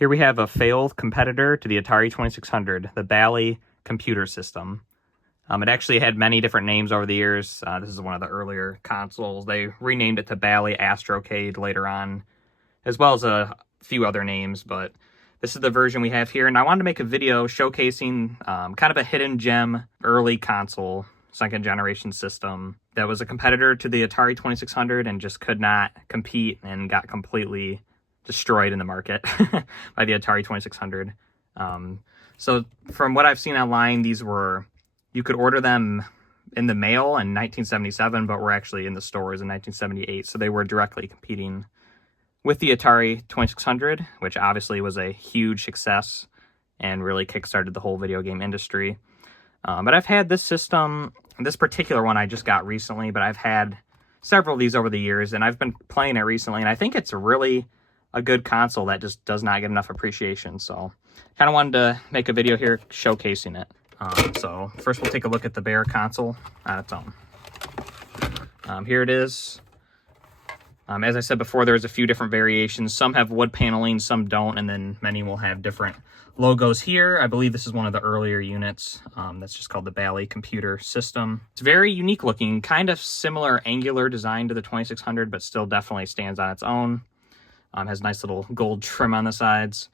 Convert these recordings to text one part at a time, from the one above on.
Here we have a failed competitor to the Atari 2600, the Bally computer system. It actually had many different names over the years. This is one of the earlier consoles. They renamed it to Bally Astrocade later on, as well as a few other names, but this is the version we have here. And I wanted to make a video showcasing kind of a hidden gem early console, second generation system that was a competitor to the Atari 2600 and just could not compete and got completely destroyed in the market by the Atari 2600. So from what I've seen online, these were, you could order them in the mail in 1977, but were actually in the stores in 1978. So they were directly competing with the Atari 2600, which obviously was a huge success and really kickstarted the whole video game industry. But I've had this system, this particular one I just got recently, but I've had several of these over the years, and I've been playing it recently, and I think it's really a good console that just does not get enough appreciation. So kind of wanted to make a video here showcasing it. So first we'll take a look at the bare console on its own. Here it is. As I said before, there's a few different variations. Some have wood paneling, some don't, and then many will have different logos here. I believe this is one of the earlier units. That's just called the Bally computer system. It's very unique looking, kind of similar angular design to the 2600, but still definitely stands on its own. Has nice little gold trim on the sides.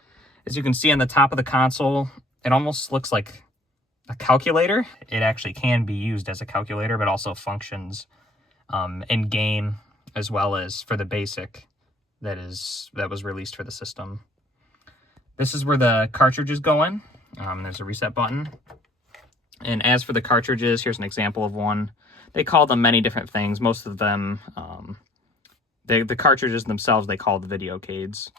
As you can see on the top of the console, it almost looks like a calculator. It actually can be used as a calculator, but also functions in game as well as for the basic that was released for the system. This is where the cartridges go in. There's a reset button. And as for the cartridges, here's an example of one. They call them many different things. Most of them, the cartridges themselves, they call the Videocades.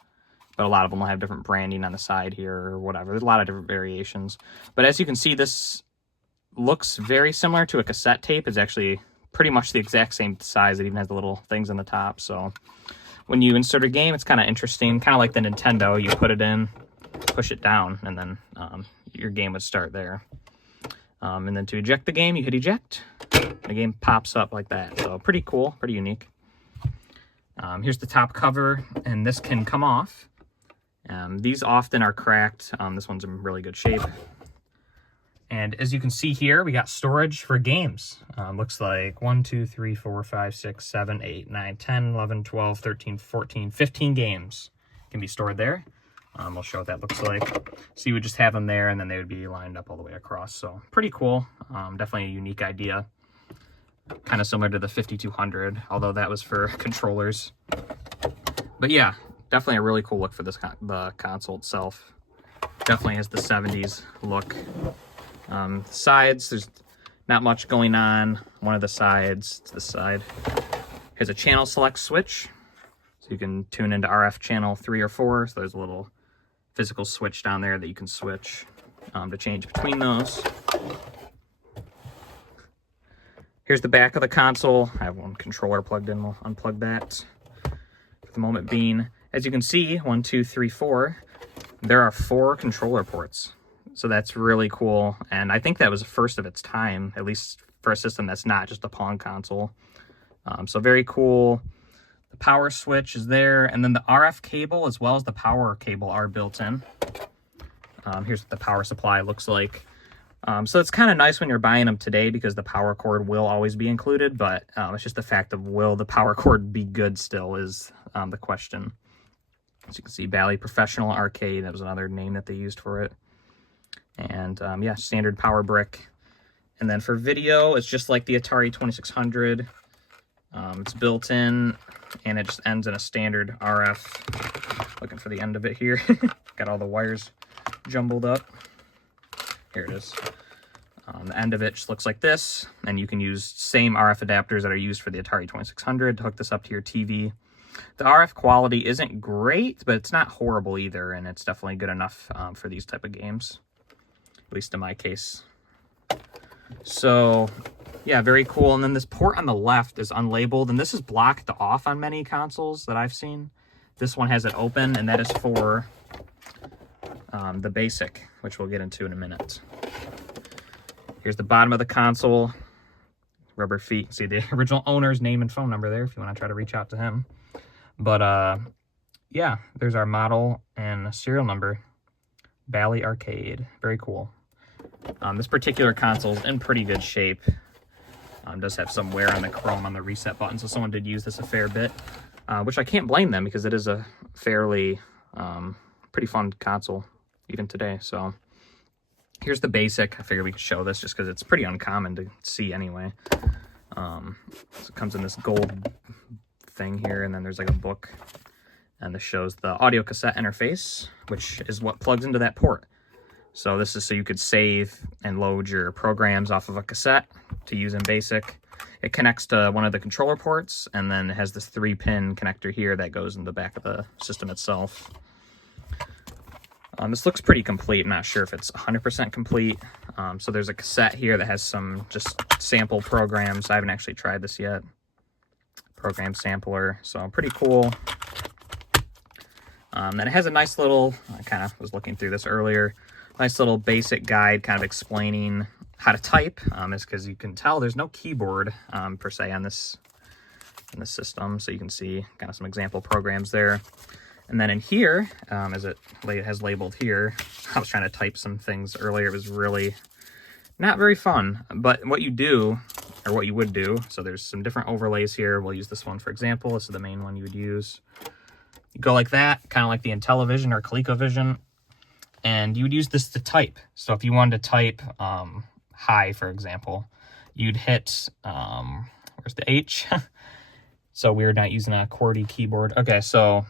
But a lot of them will have different branding on the side here or whatever. There's a lot of different variations. But as you can see, this looks very similar to a cassette tape. It's actually pretty much the exact same size. It even has the little things on the top. So when you insert a game, it's kind of interesting. Kind of like the Nintendo. You put it in, push it down, and then your game would start there. And then to eject the game, you hit eject. The game pops up like that. So pretty cool, pretty unique. Here's the top cover, and this can come off. These often are cracked. This one's in really good shape. And as you can see here, we got storage for games. Looks like 1, 2, 3, 4, 5, 6, 7, 8, 9, 10, 11, 12, 13, 14, 15 games can be stored there. I'll show what that looks like. So you would just have them there, and then they would be lined up all the way across. So pretty cool. Definitely a unique idea. Kind of similar to the 5200, although that was for controllers. But yeah, definitely a really cool look for this the console itself. Definitely has the 70s look. Sides, there's not much going on. One of the sides, it's this side, has a channel select switch. So you can tune into RF channel 3 or 4. So there's a little physical switch down there that you can switch to change between those. Here's the back of the console. I have one controller plugged in. We'll unplug that for the moment being. As you can see, 1, 2, 3, 4, there are 4 controller ports. So that's really cool. And I think that was the first of its time, at least for a system that's not just a Pong console. So very cool. The power switch is there. And then the RF cable as well as the power cable are built in. Here's what the power supply looks like. So it's kind of nice when you're buying them today because the power cord will always be included, but it's just the fact of will the power cord be good still is the question. As you can see, Bally Professional Arcade, that was another name that they used for it. And yeah, standard power brick. And then for video, it's just like the Atari 2600. It's built in, and it just ends in a standard RF. Looking for the end of it here. Got all the wires jumbled up. Here it is. The end of it just looks like this, and you can use same RF adapters that are used for the Atari 2600 to hook this up to your TV. The RF quality isn't great, but it's not horrible either, and it's definitely good enough for these type of games, at least in my case. So yeah, very cool. And then this port on the left is unlabeled, and this is blocked off on many consoles that I've seen. This one has it open, and that is for the basic, which we'll get into in a minute. Here's the bottom of the console. Rubber feet. See the original owner's name and phone number there if you want to try to reach out to him. But yeah, there's our model and serial number. Bally Arcade. Very cool. This particular console is in pretty good shape. Does have some wear on the chrome on the reset button, so someone did use this a fair bit, which I can't blame them because it is a fairly pretty fun console even today. So here's the basic. I figured we could show this just because it's pretty uncommon to see anyway. So it comes in this gold thing here, and then there's like a book, and this shows the audio cassette interface, which is what plugs into that port. So this is so you could save and load your programs off of a cassette to use in BASIC. It connects to one of the controller ports, and then it has this 3-pin connector here that goes in the back of the system itself. This looks pretty complete. I'm not sure if it's 100% complete. So there's a cassette here that has some just sample programs. I haven't actually tried this yet. Program sampler, so pretty cool. Then it has a nice little, I kind of was looking through this earlier, nice little basic guide kind of explaining how to type. Is because you can tell there's no keyboard per se on this in the system, so you can see kind of some example programs there. And then in here, as it has labeled here, I was trying to type some things earlier. It was really not very fun, but what you do, or what you would do, so there's some different overlays here. We'll use this one for example. This is the main one you would use. You go like that, kind of like the Intellivision or ColecoVision, and you would use this to type. So if you wanted to type hi, for example, you'd hit, where's the H? So we're not using a QWERTY keyboard. Okay, so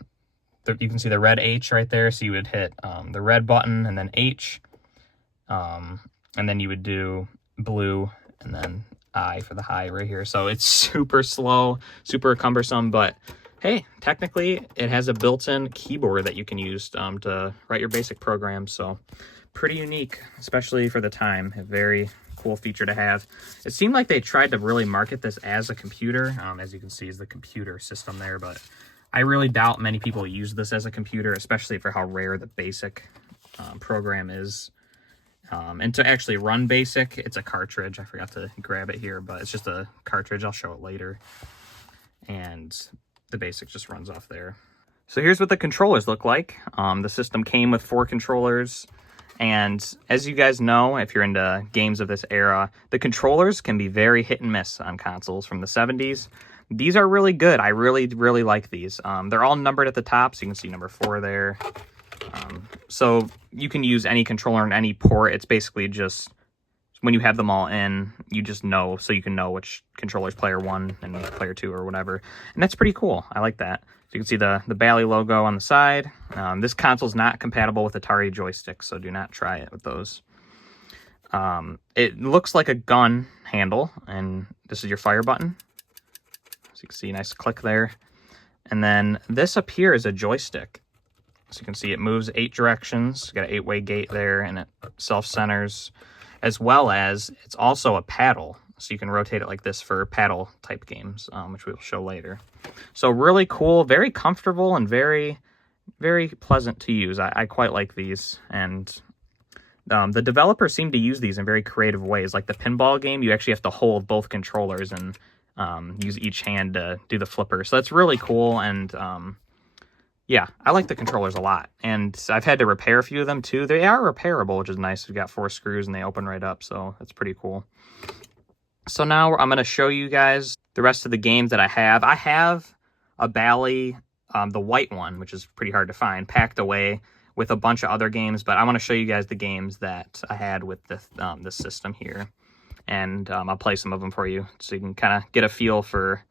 you can see the red H right there. So you would hit the red button and then H, and then you would do blue and then I for the hi right here. So it's super slow, super cumbersome, but hey, technically it has a built-in keyboard that you can use to write your basic programs. So pretty unique, especially for the time. A very cool feature to have. It seemed like they tried to really market this as a computer. As you can see, is the computer system there, but I really doubt many people use this as a computer, especially for how rare the basic program is. And to actually run BASIC, it's a cartridge. I forgot to grab it here, but it's just a cartridge. I'll show it later. And the BASIC just runs off there. So here's what the controllers look like. The system came with 4 controllers. And as you guys know, if you're into games of this era, the controllers can be very hit and miss on consoles from the 70s. These are really good. I really, really like these. They're all numbered at the top, so you can see number 4 there. So you can use any controller on any port. It's basically just when you have them all in, you just know, so you can know which controller's player 1 and player 2 or whatever. And that's pretty cool. I like that. So you can see the Bally logo on the side. This console's not compatible with Atari joysticks, so do not try it with those. It looks like a gun handle, and this is your fire button. So you can see a nice click there. And then this up here is a joystick. So you can see it moves 8 directions. It's got an 8-way gate there, and it self-centers, as well as it's also a paddle. So you can rotate it like this for paddle type games, which we will show later. So really cool, very comfortable, and very, very pleasant to use. I quite like these. And the developers seem to use these in very creative ways. Like the pinball game, you actually have to hold both controllers and use each hand to do the flipper. So that's really cool. And yeah, I like the controllers a lot. And I've had to repair a few of them too. They are repairable, which is nice. We've got 4 screws and they open right up. So that's pretty cool. So now I'm going to show you guys the rest of the games that I have. I have a Bally, the white one, which is pretty hard to find, packed away with a bunch of other games. But I want to show you guys the games that I had with this system here. And I'll play some of them for you so you can kind of get a feel for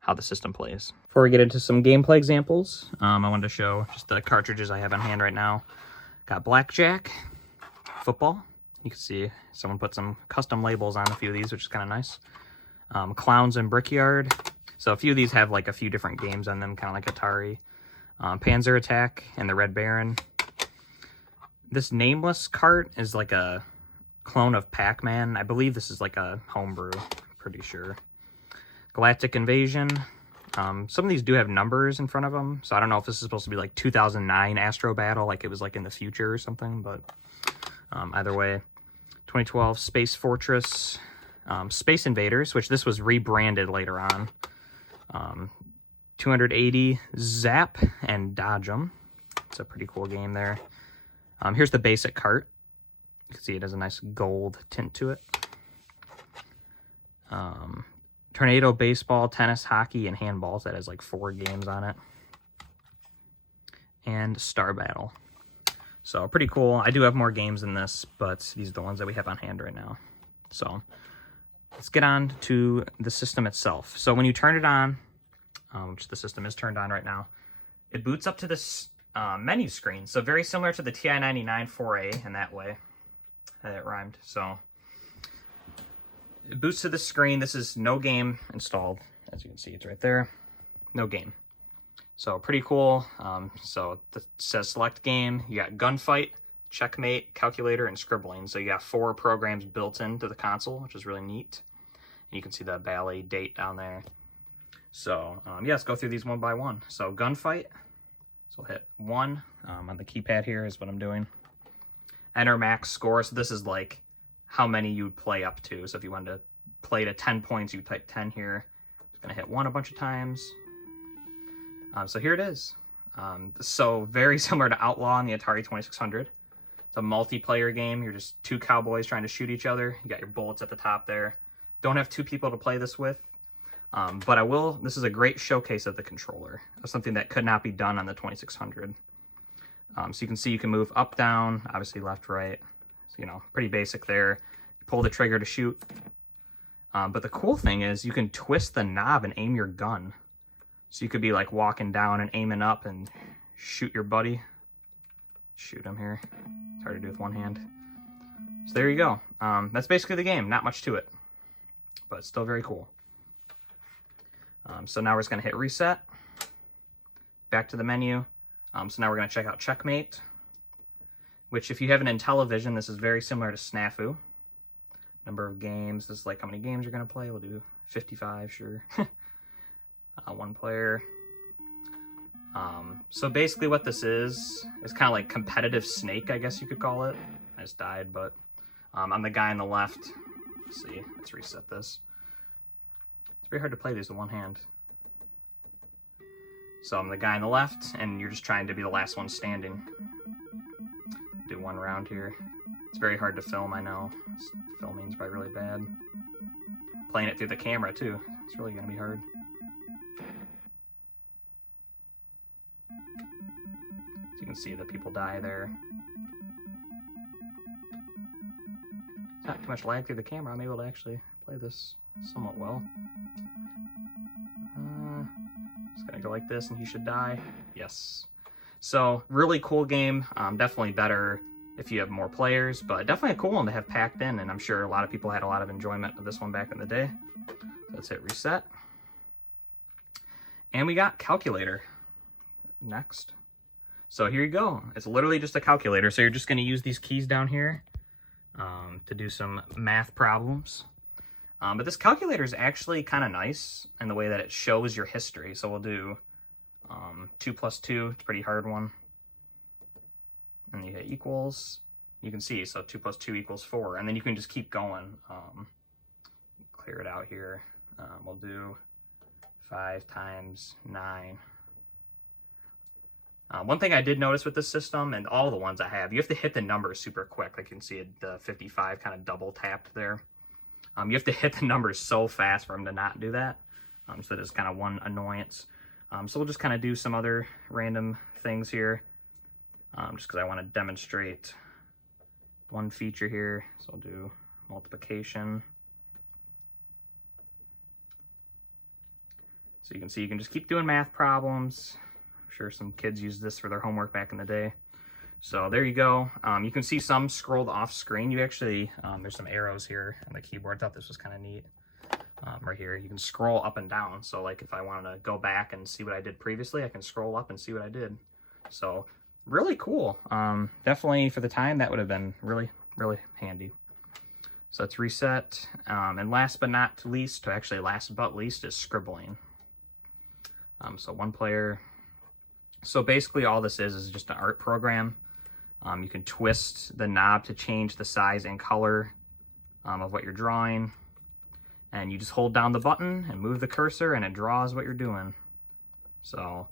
how the system plays. Before we get into some gameplay examples, I wanted to show just the cartridges I have on hand right now. Got Blackjack, football. You can see someone put some custom labels on a few of these, which is kind of nice. Clowns and Brickyard. So a few of these have like a few different games on them, kind of like Atari. Panzer Attack and the Red Baron. This Nameless cart is like a clone of Pac-Man. I believe this is like a homebrew, pretty sure. Galactic Invasion. Some of these do have numbers in front of them, so I don't know if this is supposed to be like 2009 Astro Battle, like it was like in the future or something, but either way. 2012 Space Fortress. Space Invaders, which this was rebranded later on. 280 zap and dodge them. It's a pretty cool game there. Here's the basic cart. You can see it has a nice gold tint to it. Tornado, baseball, tennis, hockey, and handballs. That has like 4 games on it. And Star Battle. So pretty cool. I do have more games than this, but these are the ones that we have on hand right now. So let's get on to the system itself. So when you turn it on, which the system is turned on right now, it boots up to this menu screen. So very similar to the TI-99 4A in that way. It rhymed. So it boots to the screen. This is no game installed. As you can see, it's right there. No game. So pretty cool. So it says select game. You got gunfight, checkmate, calculator, and scribbling. So you got 4 programs built into the console, which is really neat. And you can see the Bally date down there. So yeah, let's go through these one by one. So gunfight. So we'll hit 1 on the keypad here is what I'm doing. Enter max score. So this is like how many you'd play up to. So if you wanted to play to 10 points, you type 10 here. It's gonna hit 1 a bunch of times. So here it is. So very similar to Outlaw on the Atari 2600. It's a multiplayer game. You're just 2 cowboys trying to shoot each other. You got your bullets at the top there. Don't have 2 people to play this with. But I will, this is a great showcase of the controller, of something that could not be done on the 2600. So you can see you can move up, down, obviously left, right. So, you know, pretty basic there. You pull the trigger to shoot. But the cool thing is you can twist the knob and aim your gun. So you could be like walking down and aiming up and shoot your buddy. Shoot him here. It's hard to do with one hand. So there you go. That's basically the game. Not much to it, but still very cool. So now we're just going to hit reset. Back to the menu. So now we're going to check out Checkmate, which if you have an Intellivision, this is very similar to Snafu. Number of games. This is like how many games you're going to play. We'll do 55, sure. 1 player. So basically what this is kind of like competitive Snake, I guess you could call it. I just died, but I'm the guy on the left. Let's see, let's reset this. It's very hard to play these with one hand. So I'm the guy on the left, and you're just trying to be the last one standing. Do 1 round here. It's very hard to film, I know. Filming's probably really bad. Playing it through the camera too. It's really gonna be hard. So you can see that people die there. It's not too much lag through the camera. I'm able to actually play this somewhat well. Just gonna go like this and he should die. Yes. So really cool game. Definitely better if you have more players, but definitely a cool one to have packed in, and I'm sure a lot of people had a lot of enjoyment of this one back in the day. So let's hit reset. And we got calculator next. So here you go. It's literally just a calculator. So you're just gonna use these keys down here to do some math problems. But this calculator is actually kind of nice in the way that it shows your history. So we'll do 2 plus 2, it's a pretty hard one. And you hit equals, you can see, so 2 plus 2 equals 4. And then you can just keep going. Clear it out here. We'll do 5 times 9. One thing I did notice with this system, and all the ones I have, you have to hit the numbers super quick. Like you can see the 55 kind of double tapped there. You have to hit the numbers so fast for them to not do that. So there's kind of one annoyance. So we'll just kind of do some other random things here. Just because I want to demonstrate one feature here. So I'll do multiplication. So you can see you can just keep doing math problems. I'm sure some kids used this for their homework back in the day. So there you go. You can see some scrolled off screen. You actually, there's some arrows here on the keyboard. I thought this was kind of neat. Right here, you can scroll up and down. So like if I wanted to go back and see what I did previously, I can scroll up and see what I did. So really cool. Definitely for the time, that would have been really, really handy. So let's reset. And last but not least, actually last but least, is scribbling. So 1 player. So basically all this is just an art program. You can twist the knob to change the size and color of what you're drawing. And you just hold down the button and move the cursor and it draws what you're doing. So,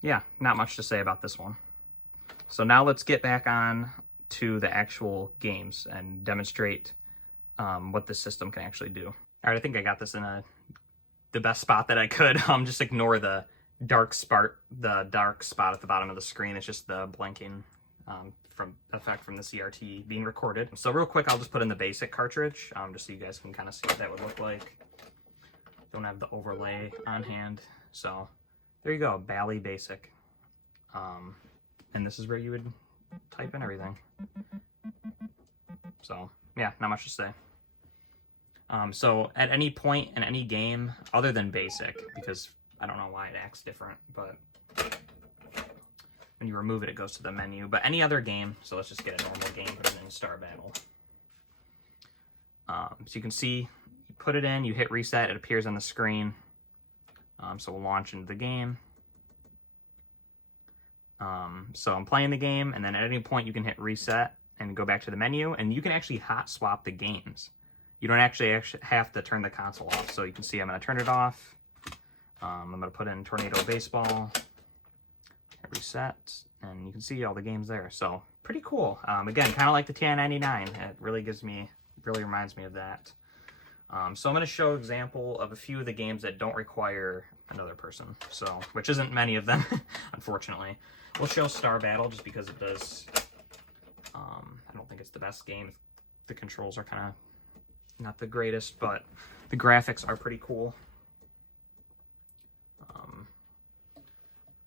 yeah, not much to say about this one. So now let's get back on to the actual games and demonstrate what this system can actually do. All right, I think I got this in the best spot that I could. Just ignore the dark spot at the bottom of the screen. It's just the blinking effect from the CRT being recorded. So real quick, I'll just put in the basic cartridge, just so you guys can kind of see what that would look like. Don't have the overlay on hand, so there you go, Bally Basic. And this is where you would type in everything. So yeah, not much to say. So at any point in any game, other than basic, because I don't know why it acts different, but when you remove it, it goes to the menu. But any other game, so let's just get a normal game, put it in Star Battle. So you can see, you put it in, you hit reset, it appears on the screen. So we'll launch into the game. So I'm playing the game, and then at any point you can hit reset and go back to the menu, and you can actually hot swap the games. You don't actually have to turn the console off. So you can see I'm going to turn it off. I'm going to put in Tornado Baseball, hit reset, and you can see all the games there. So pretty cool. Again, kind of like the TI-99. It really reminds me of that. So I'm going to show an example of a few of the games that don't require another person. So, which isn't many of them, unfortunately. We'll show Star Battle just because it does. I don't think it's the best game. The controls are kind of not the greatest, but the graphics are pretty cool.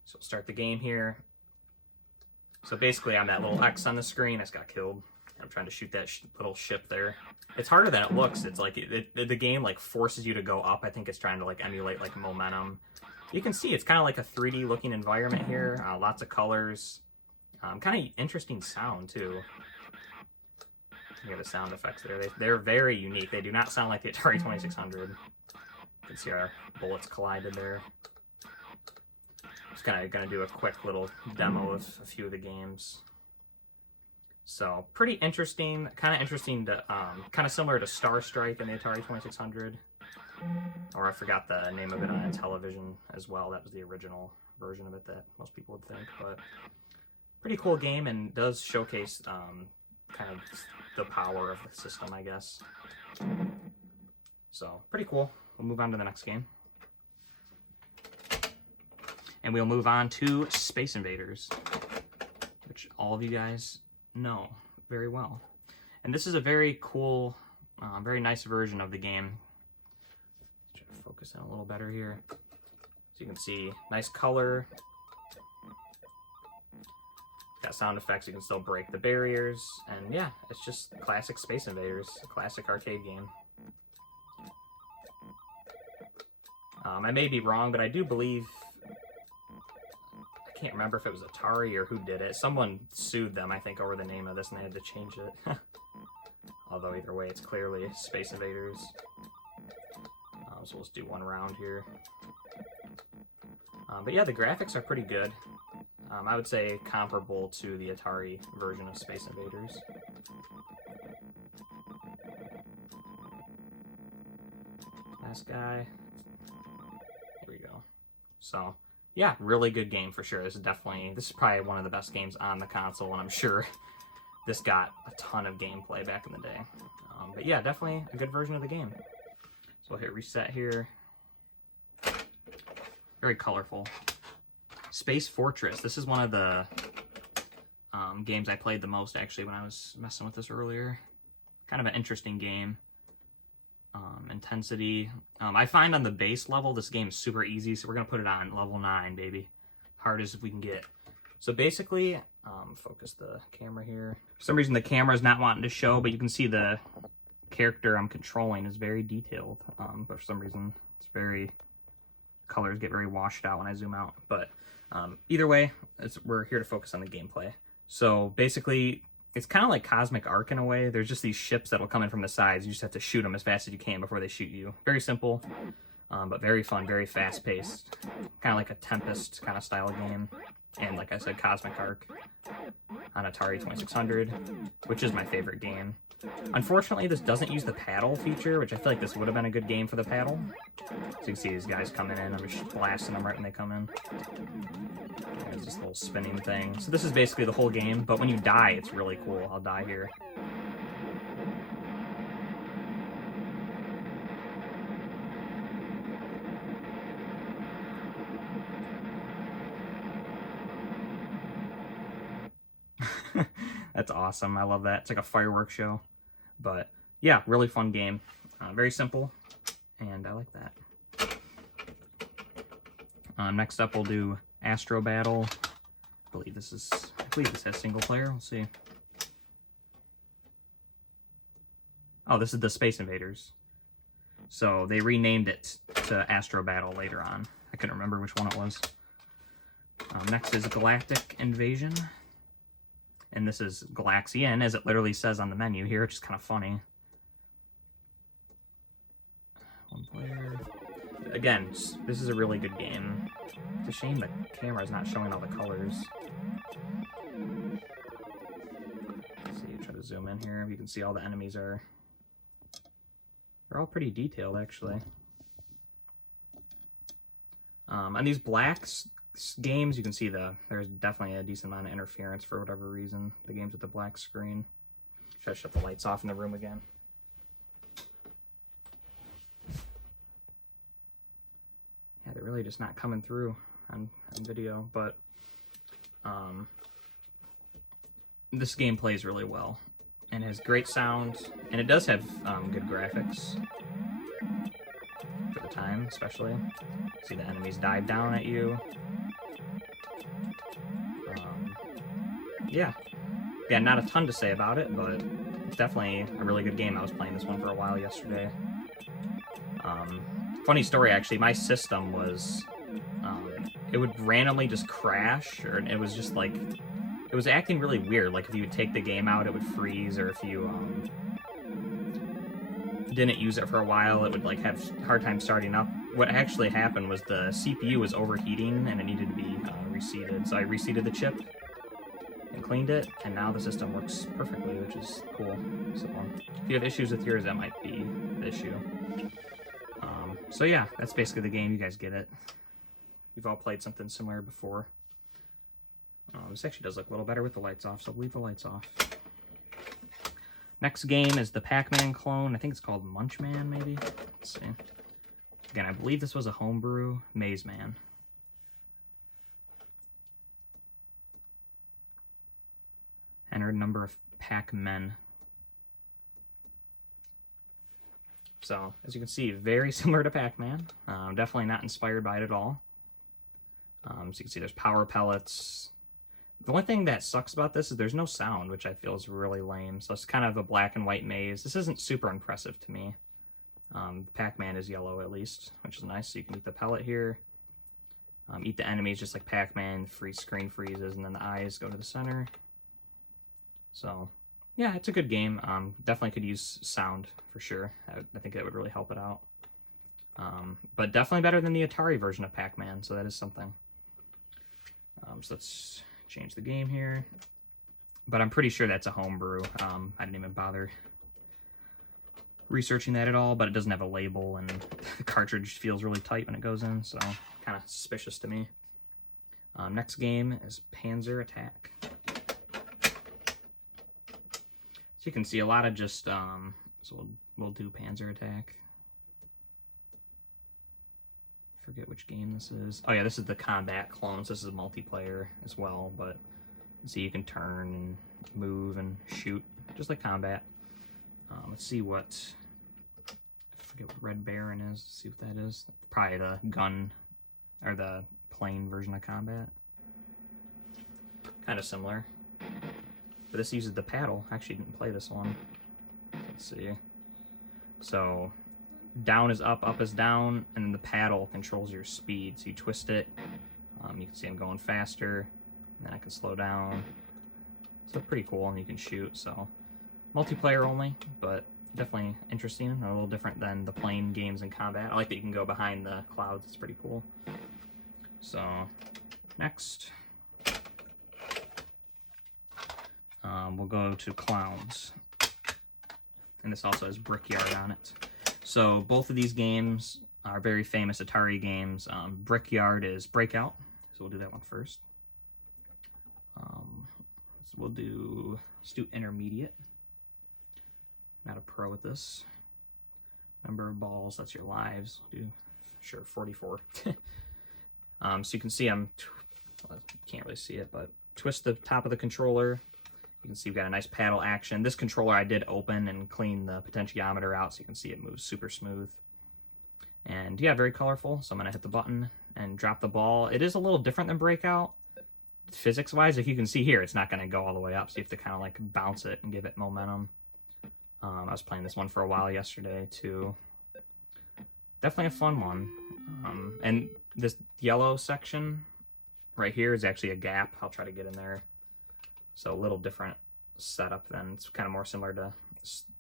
So start the game here. So basically I'm that little X on the screen. I just got killed. I'm trying to shoot that little ship there. It's harder than it looks. It's like the game like forces you to go up. I think it's trying to like emulate like momentum. You can see it's kind of like a 3D looking environment here. Lots of colors. Kind of interesting sound too. You have the sound effects there. They're very unique. They do not sound like the Atari 2600. You can see our bullets collided there. Just kind of gonna do a quick little demo of a few of the games. So pretty interesting, kind of kind of similar to Star Strike in the Atari 2600. Or I forgot the name of it on television as well. That was the original version of it that most people would think. But pretty cool game, and does showcase kind of the power of the system, I guess. So pretty cool. We'll move on to the next game. And we'll move on to Space Invaders, which all of you guys know very well. And this is a very cool, very nice version of the game. Try to focus in a little better here. So you can see nice color. Got sound effects, you can still break the barriers. And yeah, it's just classic Space Invaders, a classic arcade game. I may be wrong, but I do believe, I can't remember if it was Atari or who did it. Someone sued them, I think, over the name of this, and they had to change it. Although either way, it's clearly Space Invaders. So let's do one round here. But yeah, the graphics are pretty good. I would say comparable to the Atari version of Space Invaders. Last guy. Here we go. So yeah, really good game for sure. This is probably one of the best games on the console, and I'm sure this got a ton of gameplay back in the day. But yeah, definitely a good version of the game. So we'll hit reset here. Very colorful. Space Fortress. This is one of the games I played the most, actually, when I was messing with this earlier. Kind of an interesting game. Intensity. I find on the base level, this game is super easy, so we're going to put it on level 9, baby. Hard as we can get. So basically, focus the camera here. For some reason, the camera is not wanting to show, but you can see the character I'm controlling is very detailed. But for some reason, colors get very washed out when I zoom out. But either way, we're here to focus on the gameplay. So basically, it's kind of like Cosmic Arc in a way. There's just these ships that'll come in from the sides. You just have to shoot them as fast as you can before they shoot you. Very simple, but very fun, very fast-paced. Kind of like a Tempest kind of style game. And like I said, Cosmic Arc on Atari 2600, which is my favorite game. Unfortunately, this doesn't use the paddle feature, which I feel like this would have been a good game for the paddle. So you can see these guys coming in. I'm just blasting them right when they come in. There's this little spinning thing. So this is basically the whole game, but when you die, it's really cool. I'll die here. That's awesome. I love that. It's like a fireworks show. But yeah, really fun game. Very simple, and I like that. Next up, we'll do Astro Battle. I believe this has single player. We'll see. Oh, this is the Space Invaders. So they renamed it to Astro Battle later on. I couldn't remember which one it was. Next is Galactic Invasion. And this is Galaxian, as it literally says on the menu here, which is kind of funny. One player. Again, this is a really good game. It's a shame the camera's not showing all the colors. Let's see, try to zoom in here. You can see all the enemies are... They're all pretty detailed, actually. On these blacks games, you can see there's definitely a decent amount of interference for whatever reason. The games with the black screen. Should I shut the lights off in the room again? Yeah, they're really just not coming through on video, but this game plays really well and has great sound, and it does have good graphics for the time, especially. See the enemies dive down at you. Yeah, not a ton to say about it, but it's definitely a really good game. I was playing this one for a while yesterday. Funny story, actually, my system was, it would randomly just crash, or it was just like, it was acting really weird. Like if you would take the game out, it would freeze, or if you didn't use it for a while, it would like have a hard time starting up. What actually happened was the CPU was overheating and it needed to be reseated. So I reseated the chip and cleaned it, and now the system works perfectly, which is cool. So if you have issues with yours, that might be the issue. So yeah, that's basically the game. You guys get it. You've all played something similar before. This actually does look a little better with the lights off, so I'll leave the lights off. Next game is the Pac-Man clone. I think it's called Munchman, maybe? Let's see. Again, I believe this was a homebrew Maze Man. Entered number of Pac-Men. So, as you can see, very similar to Pac-Man. Definitely not inspired by it at all. So you can see there's power pellets. The only thing that sucks about this is there's no sound, which I feel is really lame. So it's kind of a black and white maze. This isn't super impressive to me. Pac-Man is yellow at least, which is nice. So you can eat the pellet here. Eat the enemies just like Pac-Man. Screen freezes, and then the eyes go to the center. So, yeah, it's a good game. Definitely could use sound for sure. I think that would really help it out. But definitely better than the Atari version of Pac-Man, so that is something. So let's change the game here. But I'm pretty sure that's a homebrew. I didn't even bother researching that at all, but it doesn't have a label, and the cartridge feels really tight when it goes in, so kind of suspicious to me. Next game is Panzer Attack. So you can see a lot of just, so we'll do Panzer Attack. Forget which game this is. Oh yeah, this is the combat clones. This is multiplayer as well, but see, you can turn and move and shoot, just like combat. Let's see what, I forget what Red Baron is. Let's see what that is. Probably the gun, or the plane version of combat. Kind of similar. But this uses the paddle. I actually didn't play this one. Let's see. So, down is up is down, and then the paddle controls your speed. So you twist it. You can see I'm going faster, and then I can slow down. So pretty cool, and you can shoot. So multiplayer only, but definitely interesting and a little different than the plane games in combat. I like that you can go behind the clouds. It's pretty cool. So next, we'll go to Clowns. and this also has Brickyard on it. So both of these games are very famous Atari games. Brickyard is Breakout, so we'll do that one first. So let's do intermediate. Not a pro with this. Number of balls, that's your lives. We'll do, sure, 44. So you can see you can't really see it, but twist the top of the controller. You can see we've got a nice paddle action. This controller I did open and clean the potentiometer out, so you can see it moves super smooth. And yeah, very colorful. So I'm gonna hit the button and drop the ball. It is a little different than Breakout, physics-wise. If you can see here, it's not gonna go all the way up, so you have to kind of like bounce it and give it momentum. I was playing this one for a while yesterday too. Definitely a fun one. And this yellow section right here is actually a gap. I'll try to get in there. So a little different setup then. It's kind of more similar to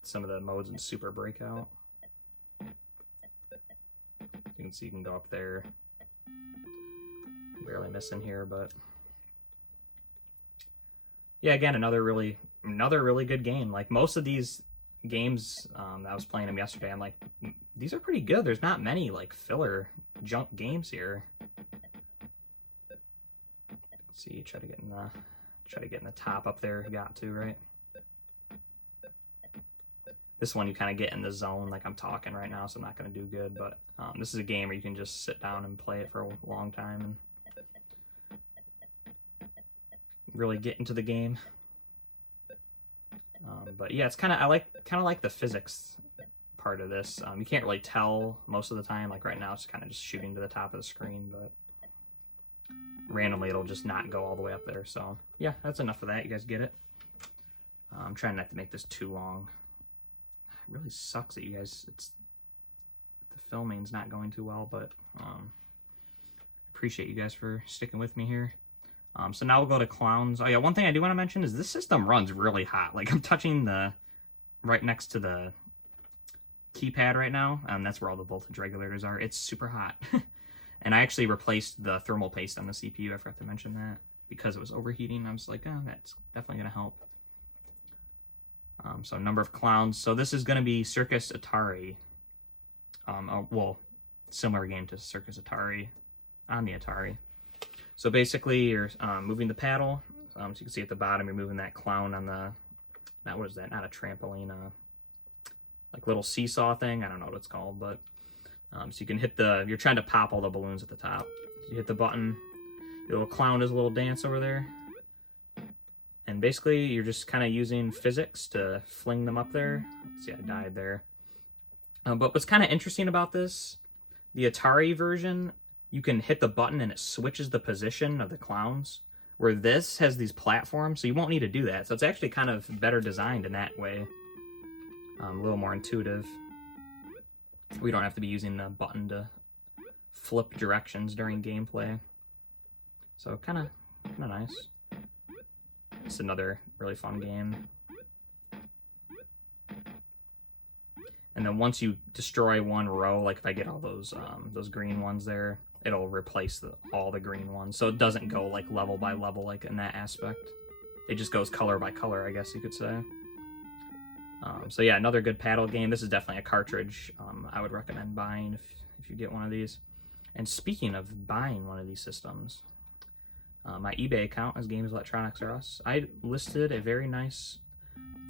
some of the modes in Super Breakout. You can see you can go up there. Barely missing here, but yeah, again, another really good game. Like most of these games, I was playing them yesterday, I'm like, these are pretty good. There's not many like filler junk games here. Let's see, try to get in the top up there. Got to, right? This one you kind of get in the zone, like I'm talking right now, so I'm not going to do good. But this is a game where you can just sit down and play it for a long time and really get into the game. But yeah, it's kind of I like the physics part of this. You can't really tell most of the time. Like right now, it's kind of just shooting to the top of the screen, but randomly it'll just not go all the way up there. So yeah, that's enough of that. You guys get it. I'm trying not to make this too long. It really sucks that you guys, the filming's not going too well, but appreciate you guys for sticking with me here. So now we'll go to clowns. Oh yeah, one thing I do want to mention is this system runs really hot. Like I'm touching right next to the keypad right now, and that's where all the voltage regulators are. It's super hot. And I actually replaced the thermal paste on the CPU. I forgot to mention that because it was overheating. I was like, oh, that's definitely gonna help. So number of clowns. So this is gonna be Circus Atari. Well, similar game to Circus Atari on the Atari. So basically, you're moving the paddle. So you can see at the bottom, you're moving that clown on the, what is that? Not a trampoline, like little seesaw thing. I don't know what it's called, but so you can hit you're trying to pop all the balloons at the top. You hit the button, your little clown does a little dance over there. And basically, you're just kind of using physics to fling them up there. Let's see, I died there. But what's kind of interesting about this, the Atari version, you can hit the button and it switches the position of the clowns, where this has these platforms, so you won't need to do that. So it's actually kind of better designed in that way. A little more intuitive. We don't have to be using the button to flip directions during gameplay. So kind of nice. It's another really fun game. And then once you destroy one row, like if I get all those green ones there, it'll replace all the green ones. So it doesn't go like level by level like in that aspect. It just goes color by color, I guess you could say. So yeah, another good paddle game. This is definitely a cartridge I would recommend buying if you get one of these. And speaking of buying one of these systems, my eBay account is Games Electronics R Us. I listed a very nice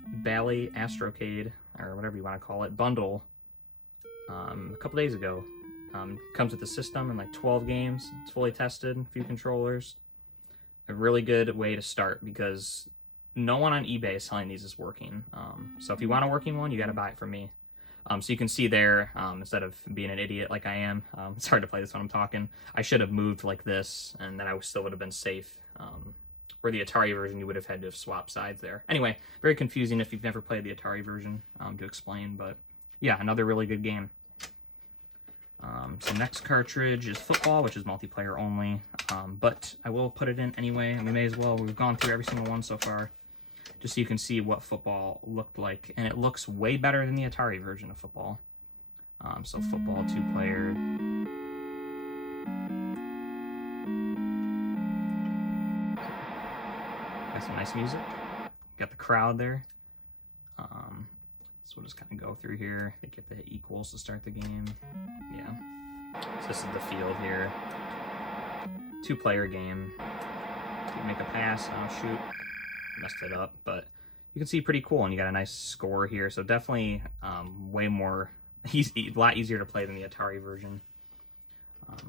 Bally Astrocade, or whatever you want to call it, bundle a couple days ago. Comes with the system and like 12 games. It's fully tested, a few controllers. A really good way to start because no one on eBay is selling these as working. So if you want a working one, you got to buy it from me. So you can see there, instead of being an idiot like I am, it's hard to play this when I'm talking. I should have moved like this, and then I still would have been safe. Where the Atari version, you would have had to have swapped sides there. Anyway, very confusing if you've never played the Atari version to explain, but yeah, another really good game. So next cartridge is football, which is multiplayer only, but I will put it in anyway, and we may as well. We've gone through every single one so far, just so you can see what football looked like, and it looks way better than the Atari version of football. So football 2-player. Got some nice music. Got the crowd there. So we'll just kind of go through here. I think you have to hit equals to start the game. Yeah. So this is the field here. 2-player game. You make a pass. Oh, shoot. Messed it up. But you can see pretty cool, and you got a nice score here. So definitely way more, a lot easier to play than the Atari version.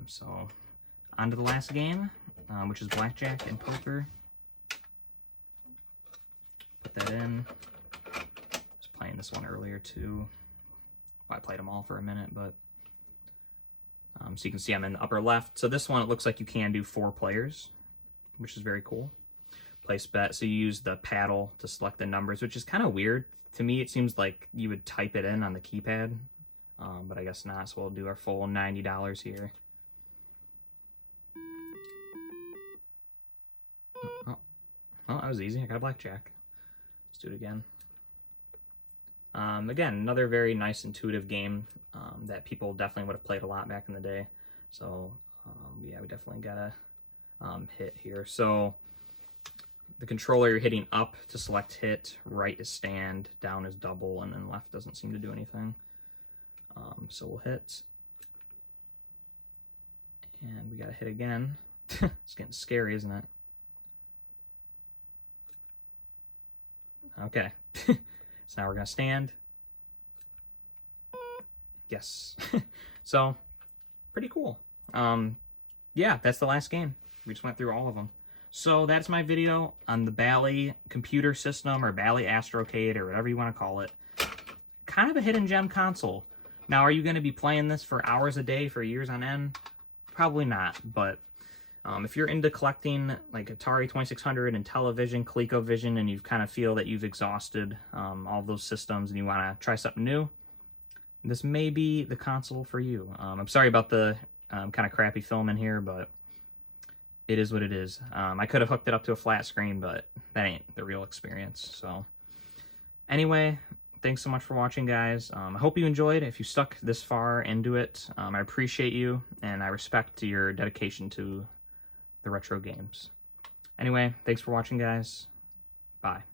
So on to the last game, which is blackjack and poker. Put that in. Was playing this one earlier too. Well, I played them all for a minute, but so you can see I'm in the upper left. So this one, it looks like you can do 4 players, which is very cool. Place bet. So you use the paddle to select the numbers, which is kind of weird. To me, it seems like you would type it in on the keypad, but I guess not. So we'll do our full $90 here. Oh, that was easy. I got a blackjack. Let's do it again. Again, another very nice, intuitive game that people definitely would have played a lot back in the day. So, yeah, we definitely got a hit here. So, the controller, you're hitting up to select hit, right is stand, down is double, and then left doesn't seem to do anything. So we'll hit. And we got to hit again. It's getting scary, isn't it? Okay. So now we're going to stand. Yes. So, pretty cool. Yeah, that's the last game. We just went through all of them. So that's my video on the Bally computer system, or Bally Astrocade, or whatever you want to call it. Kind of a hidden gem console. Now, are you going to be playing this for hours a day for years on end? Probably not, but if you're into collecting like Atari 2600 and Television, ColecoVision, and you kind of feel that you've exhausted all those systems and you want to try something new, this may be the console for you. I'm sorry about the kind of crappy film in here, but it is what it is. I could have hooked it up to a flat screen, but that ain't the real experience. So anyway, thanks so much for watching, guys. I hope you enjoyed. If you stuck this far into it, I appreciate you, and I respect your dedication to the retro games. Anyway, thanks for watching, guys. Bye.